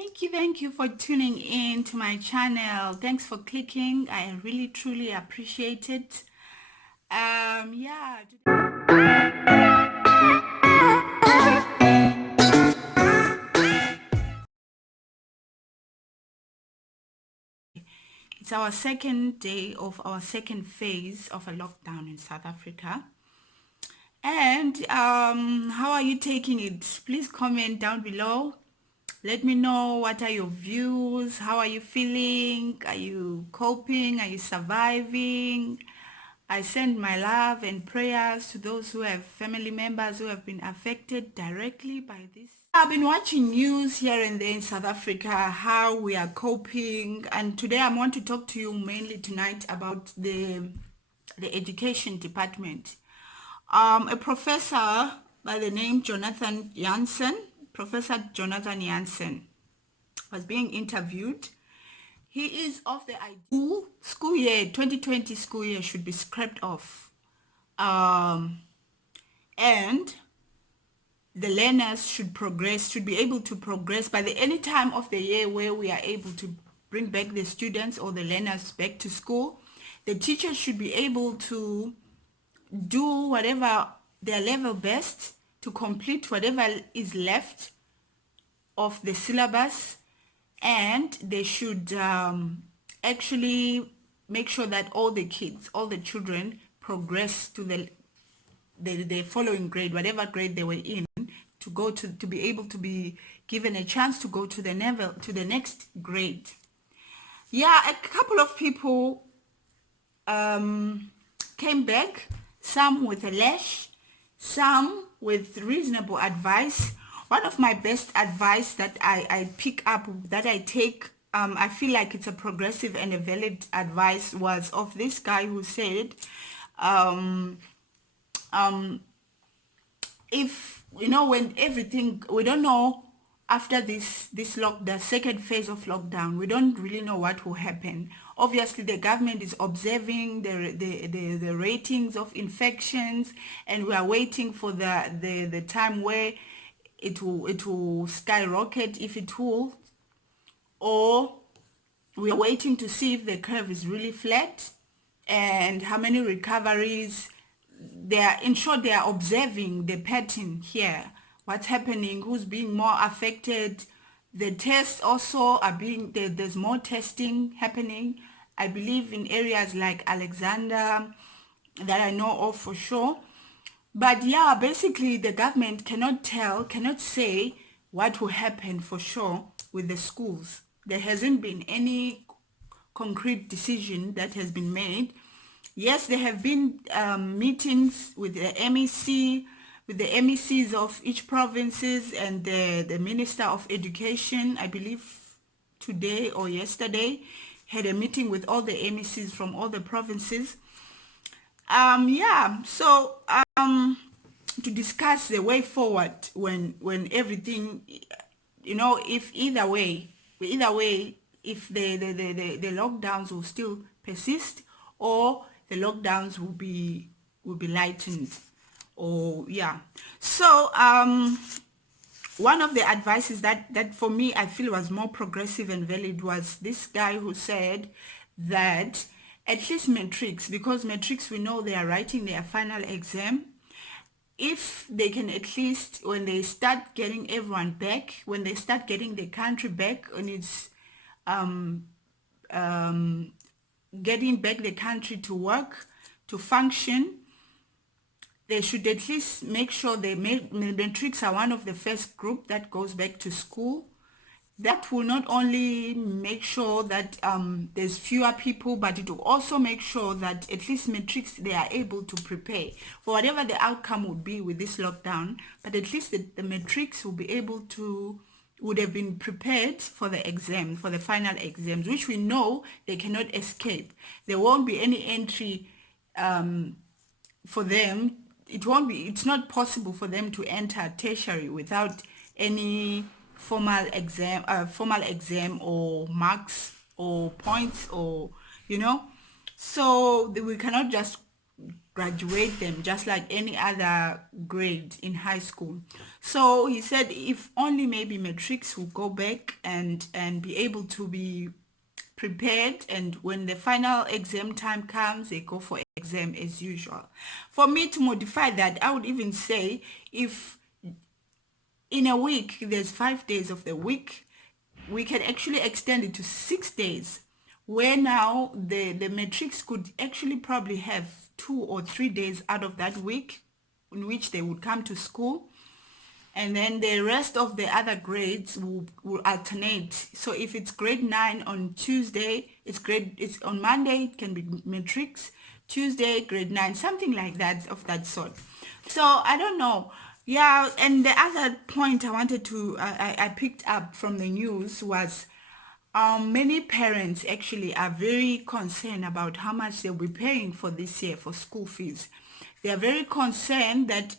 Thank you for tuning in to my channel. Thanks for clicking. I really truly appreciate it. Yeah, it's our second day of our second phase of a lockdown in South Africa. And how are you taking it? Please comment down below. Let me know what are your views. How are you feeling? Are you coping? Are you surviving? I send my love and prayers to those who have family members who have been affected directly by this. I've been watching news here and there in South Africa, how we are coping. And today I want to talk to you mainly tonight about the education department. A professor by the name Professor Jonathan Jansen, was being interviewed. He is of the idea school year 2020 school year should be scrapped off, and the learners should be able to progress by the any time of the year where we are able to bring back the students or the learners back to school. The teachers should be able to do whatever their level best to complete whatever is left of the syllabus, and they should actually make sure that all the kids, all the children progress to the following grade, whatever grade they were in, to be able to be given a chance to go to the next grade. Yeah, a couple of people came back, some with a lash, some with reasonable advice. One of my best advice that I pick up, that I take, I feel like it's a progressive and a valid advice, was of this guy who said, if, when everything, we don't know after the second phase of lockdown, we don't really know what will happen. Obviously, the government is observing the ratings of infections, and we are waiting for the time where it will skyrocket, if it will, or we are waiting to see if the curve is really flat and how many recoveries. In short, they are observing the pattern here, what's happening, who's being more affected. The tests also are there's more testing happening, I believe, in areas like Alexander, that I know of for sure. But yeah, basically the government cannot say what will happen for sure with the schools. There hasn't been any concrete decision that has been made. Yes, there have been meetings with the MECs of each provinces, and the Minister of Education, I believe today or yesterday, had a meeting with all the MECs from all the provinces. Yeah, so to discuss the way forward when everything, if either way, if the lockdowns will still persist, or the lockdowns will be lightened, or yeah. So one of the advices that for me I feel was more progressive and valid was this guy who said that at least matrics, because matrics, we know they are writing their final exam, if they can at least, when they start getting everyone back, when they start getting the country back on its getting back the country to work, to function, they should at least make sure the matrics are one of the first group that goes back to school. That will not only make sure that there's fewer people, but it will also make sure that at least matrics, they are able to prepare for whatever the outcome would be with this lockdown. But at least the matrics would have been prepared for the exam, for the final exams, which we know they cannot escape. There won't be any entry for them. It's not possible for them to enter tertiary without any formal exam or marks or points, or so we cannot just graduate them just like any other grade in high school. So he said if only maybe matrics will go back and be able to be prepared, and when the final exam time comes they go for exam as usual. For me to modify that, I would even say if in a week there's 5 days of the week, we can actually extend it to 6 days, where now the matrix could actually probably have 2 or 3 days out of that week in which they would come to school, and then the rest of the other grades will alternate. So if it's grade 9 on Tuesday, it's on Monday it can be matrix, Tuesday grade 9, something like that, of that sort. So I don't know. Yeah, and the other point I wanted to I picked up from the news was many parents actually are very concerned about how much they'll be paying for this year for school fees. They are very concerned that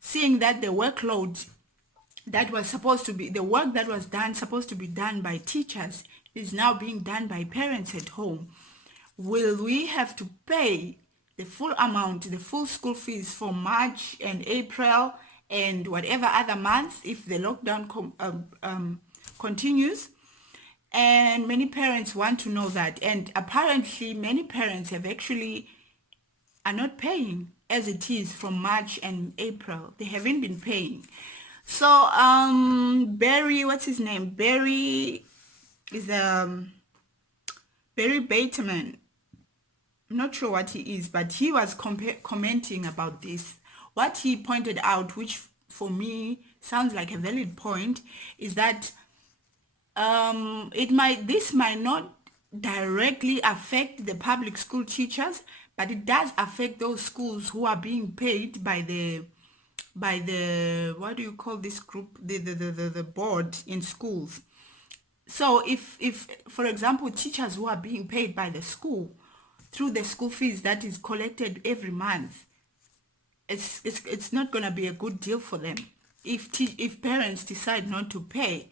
seeing that the workload that was supposed to be, the work that was done, supposed to be done by teachers, is now being done by parents at home. Will we have to pay the full amount, the full school fees for March and April and whatever other months if the lockdown continues? And many parents want to know that. And apparently many parents have actually are not paying as it is from March and April. They haven't been paying. So Barry, what's his name? Barry is Barry Bateman. I'm not sure what he is, but he was commenting about this. What he pointed out, which for me sounds like a valid point, is that this might not directly affect the public school teachers, but it does affect those schools who are being paid by the what do you call this group, the board in schools. So if for example teachers who are being paid by the school through the school fees that is collected every month, it's not going to be a good deal for them if parents decide not to pay.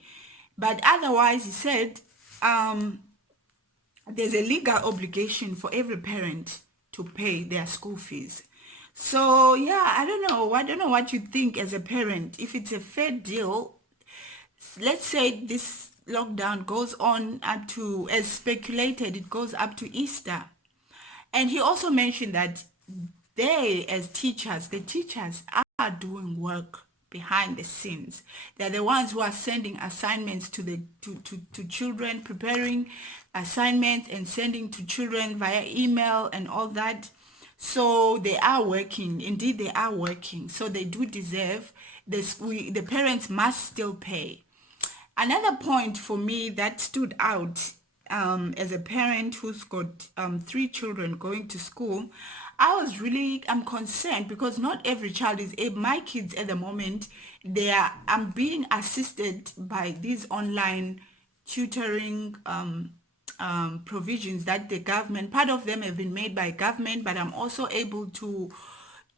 But otherwise, he said there's a legal obligation for every parent to pay their school fees. So yeah, I don't know what you think as a parent, if it's a fair deal. Let's say this lockdown goes on up to, as speculated, it goes up to Easter. And he also mentioned that they, as teachers, the teachers are doing work behind the scenes. They're the ones who are sending assignments to children, preparing assignments and sending to children via email and all that. So they are working. Indeed, they are working. So they do deserve this. The parents must still pay. Another point for me that stood out as a parent who's got 3 children going to school, I'm concerned because not every child is able. My kids at the moment, I'm being assisted by these online tutoring provisions that the government, part of them have been made by government, but I'm also able to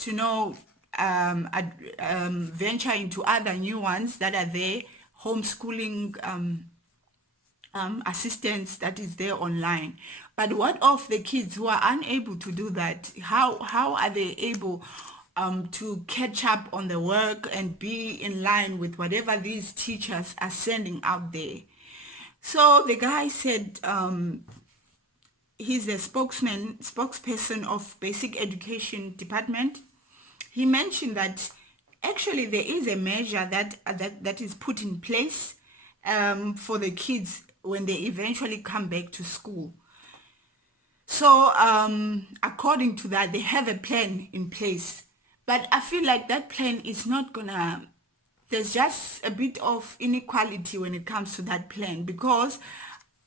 know venture into other new ones that are there, homeschooling assistance that is there online. But what of the kids who are unable to do that? How are they able to catch up on the work and be in line with whatever these teachers are sending out there? So the guy said he's a spokesperson of Basic Education Department. He mentioned that actually there is a measure that is put in place for the kids when they eventually come back to school. So according to that, they have a plan in place. But I feel like that plan is not gonna, there's just a bit of inequality when it comes to that plan, because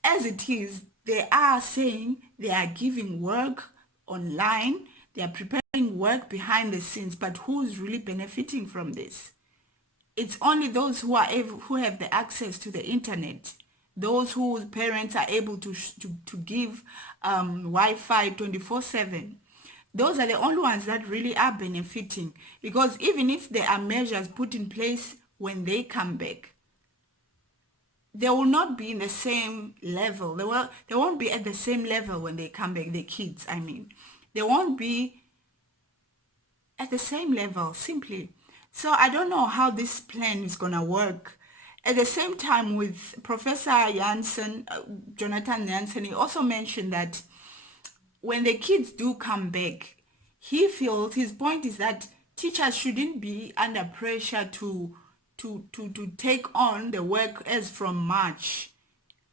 as it is, they are saying they are giving work online, they are preparing work behind the scenes, but who's really benefiting from this? It's only those who have the access to the internet, those whose parents are able to give Wi-Fi 24/7. Those are the only ones that really are benefiting, because even if there are measures put in place when they come back, they will not be in the same level. They won't be at the same level when they come back, the kids, I mean. They won't be at the same level, simply. So I don't know how this plan is going to work. At the same time, with Professor Janssen, Jonathan Janssen, he also mentioned that when the kids do come back, he feels his point is that teachers shouldn't be under pressure to take on the work as from March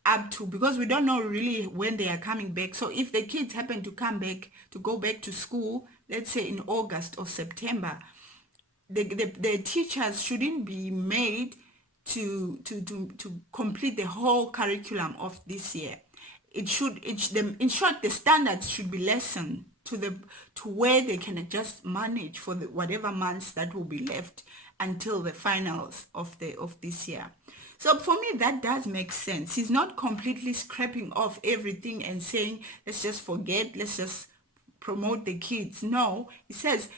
up to, because we don't know really when they are coming back. So if the kids happen to come back to go back to school, let's say in August or September, the teachers shouldn't be made to complete the whole curriculum of this year. In short, the standards should be lessened to where they can just manage for whatever months that will be left until the finals of this year. So for me, that does make sense. He's not completely scrapping off everything and saying, let's just forget, let's just promote the kids. No, he says,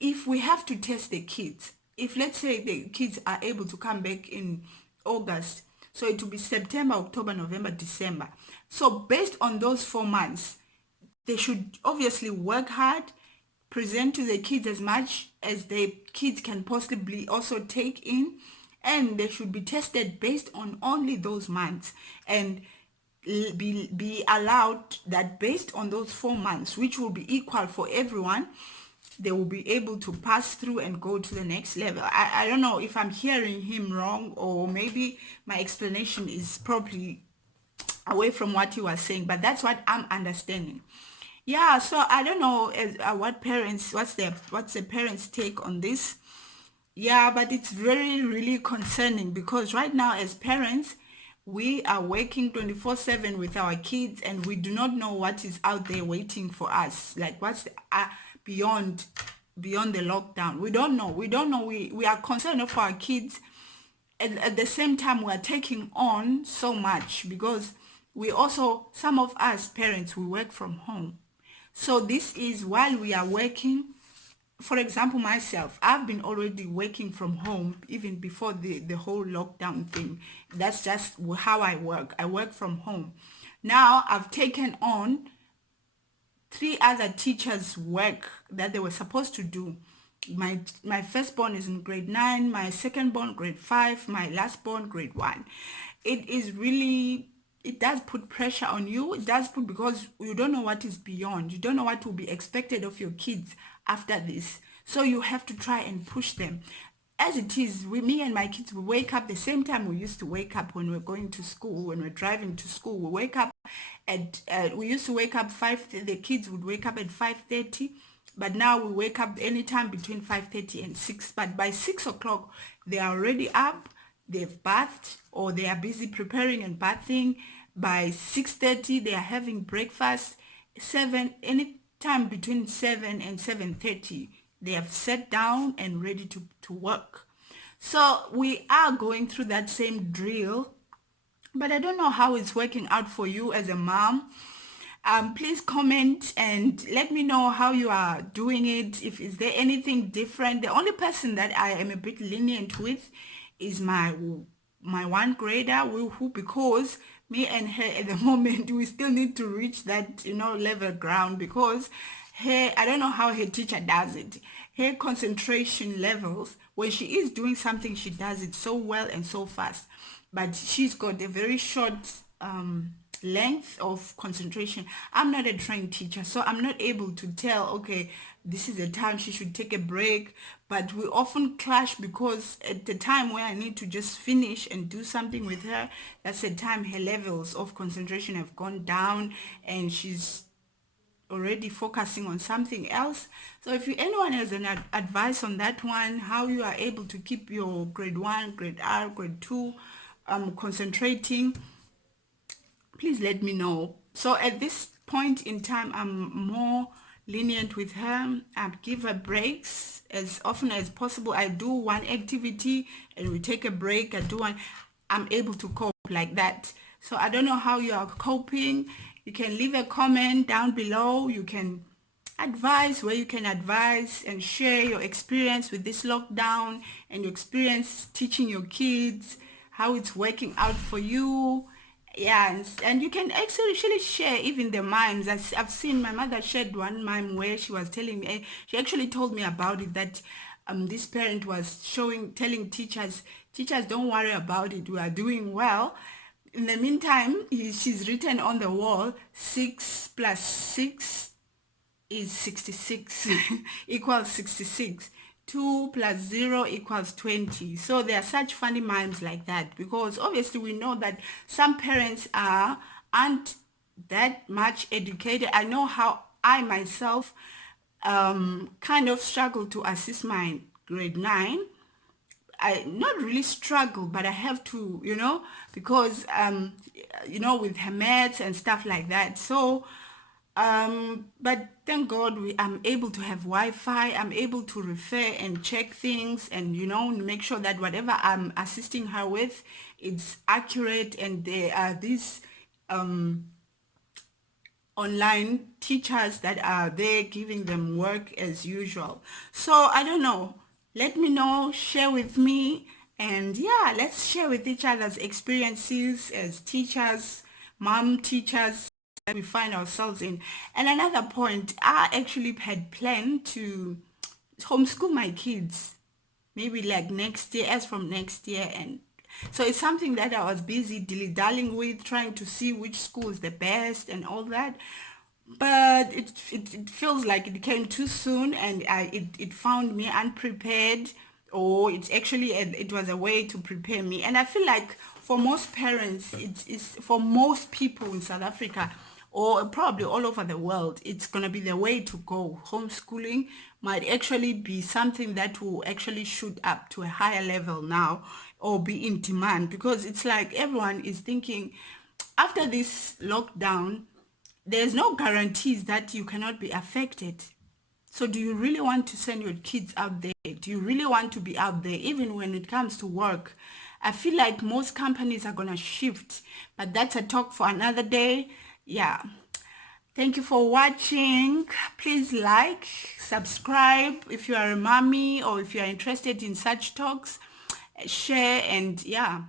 if we have to test the kids, if let's say the kids are able to come back in August, so it will be September, October, November, December. So based on those 4 months, they should obviously work hard, present to the kids as much as the kids can possibly also take in, and they should be tested based on only those months, and be allowed that based on those 4 months, which will be equal for everyone, they will be able to pass through and go to the next level. I don't know if I'm hearing him wrong, or maybe my explanation is probably away from what he was saying, but that's what I'm understanding. Yeah, so I don't know what's the parents' take on this. Yeah, but it's very, really concerning, because right now as parents, we are working 24/7 with our kids, and we do not know what is out there waiting for us. Like what's beyond beyond the lockdown. We don't know. We don't know. We are concerned for our kids. And at the same time, we are taking on so much, because we also, some of us parents, we work from home. So this is while we are working. For example, myself, I've been already working from home even before the whole lockdown thing. That's just how I work. I work from home. Now I've taken on 3 other teachers' work that they were supposed to do. My firstborn is in grade 9, my secondborn grade 5, my lastborn grade 1. It is really, it does put pressure on you. It does put, because you don't know what is beyond. You don't know what will be expected of your kids after this. So you have to try and push them. As it is, me and my kids, we wake up the same time we used to wake up when we're going to school, when we're driving to school. We wake up we used to wake up 5, the kids would wake up at 5:30, but now we wake up anytime between 5:30 and 6. But by 6 o'clock, they are already up, they've bathed, or they are busy preparing and bathing. By 6:30, they are having breakfast. 7, anytime between 7 and 7:30, they have sat down and ready to work. So we are going through that same drill, but I don't know how it's working out for you as a mom. Please comment and let me know how you are doing it. If is there anything different? The only person that I am a bit lenient with is my one grader, who because me and her at the moment, we still need to reach that level ground, because I don't know how her teacher does it. Her concentration levels, when she is doing something, she does it so well and so fast, but she's got a very short length of concentration. I'm not a trained teacher, so I'm not able to tell, okay, this is the time she should take a break. But we often clash, because at the time where I need to just finish and do something with her, that's the time her levels of concentration have gone down and she's already focusing on something else. So if anyone has an advice on that one, how you are able to keep your grade 1, grade R, grade 2 concentrating, please let me know. So at this point in time, I'm more lenient with her. I give her breaks as often as possible. I do one activity and we take a break. I'm able to cope like that. So I don't know how you are coping. You can leave a comment down below. You can advise where you can advise and share your experience with this lockdown and your experience teaching your kids, how it's working out for you. Yeah, and you can actually share even the mimes. I've seen my mother shared one mime where she was telling me, she actually told me about it, that this parent was telling teachers, don't worry about it, we are doing well. In the meantime, she's written on the wall, 6 plus 6 is 66 equals 66. 2 plus 0 equals 20. So there are such funny mimes like that, because obviously we know that some parents aren't that much educated. I know how I myself kind of struggle to assist my grade 9. I not really struggle, but I have to, because with her maths and stuff like that. So but thank God I'm able to have Wi-Fi. I'm able to refer and check things, and make sure that whatever I'm assisting her with, it's accurate, and there are these online teachers that are there giving them work as usual. So I don't know. Let me know, share with me, and yeah, let's share with each other's experiences as teachers, mom teachers that we find ourselves in. And another point, I actually had planned to homeschool my kids maybe like next year, as from next year. And so it's something that I was busy dilly-dallying with, trying to see which school is the best and all that. But it feels like it came too soon, and it found me unprepared, or it was a way to prepare me. And I feel like for most parents, it's for most people in South Africa, or probably all over the world, it's going to be the way to go. Homeschooling might actually be something that will actually shoot up to a higher level now, or be in demand, because it's like everyone is thinking after this lockdown, there's no guarantees that you cannot be affected. So do you really want to send your kids out there? Do you really want to be out there, even when it comes to work? I feel like most companies are going to shift, but that's a talk for another day. Yeah. Thank you for watching. Please like, subscribe if you are a mommy, or if you are interested in such talks, share, and yeah.